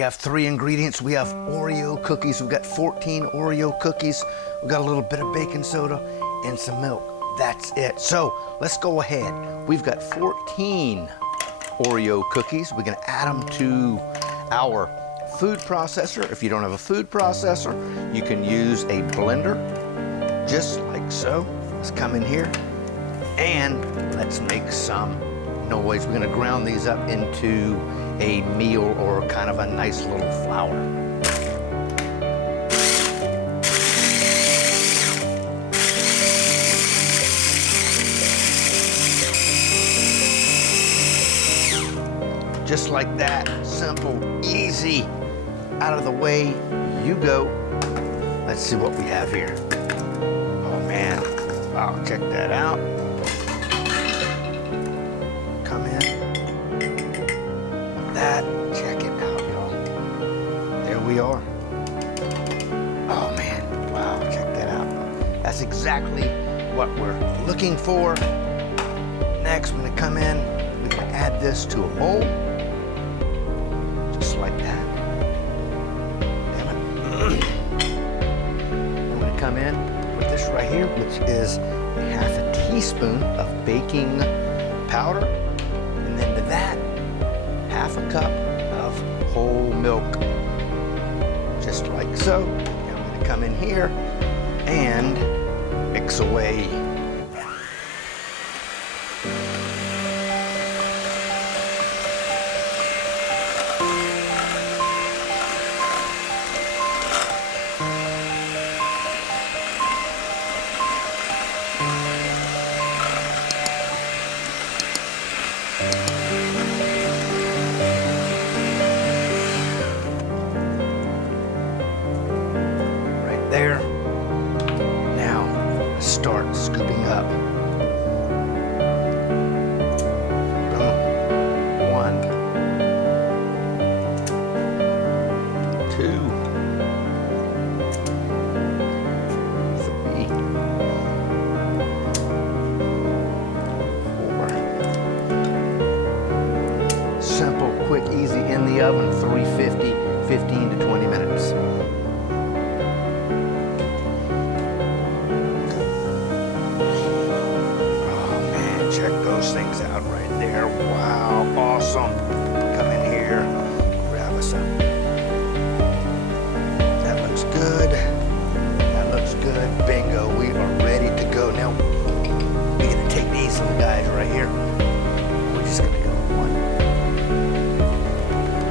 have 3 ingredients. We have Oreo cookies. We've got 14 Oreo cookies. We've got a little bit of baking soda and some milk. That's it. So let's go ahead. We've got 14 Oreo cookies. We're gonna add them to our food processor. If you don't have a food processor, you can use a blender, just like so. Let's come in here and let's make some noise. We're gonna ground these up into a meal or kind of a nice little flour. Just like that, simple, easy, out of the way you go. Let's see what we have here. Oh man, wow, check that out. Come in, that, check it out, y'all. There we are. Oh man, wow, check that out. That's exactly what we're looking for. Next, we're gonna come in, we're gonna add this to a bowl. Like that. Damn it. I'm gonna come in with this right here, which is half a teaspoon of baking powder, and then to that, half a cup of whole milk, just like so. And I'm gonna come in here and mix away. There. Now, start scooping up. Boom. 1, 2, 3, 4. Simple, quick, easy, in the oven, 350, 15 to 20 minutes. Check those things out right there. Wow, awesome. Come in here, grab us some. That looks good. That looks good. Bingo, we are ready to go. Now, we're gonna take these little guys right here. We're just gonna go 1,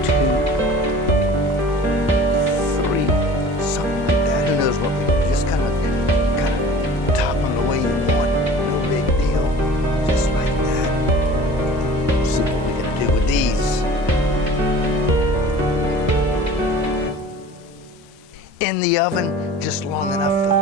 2, 3, something like that. Who knows what we do? Just kind of top them the way you want. No big deal. In the oven, just long enough for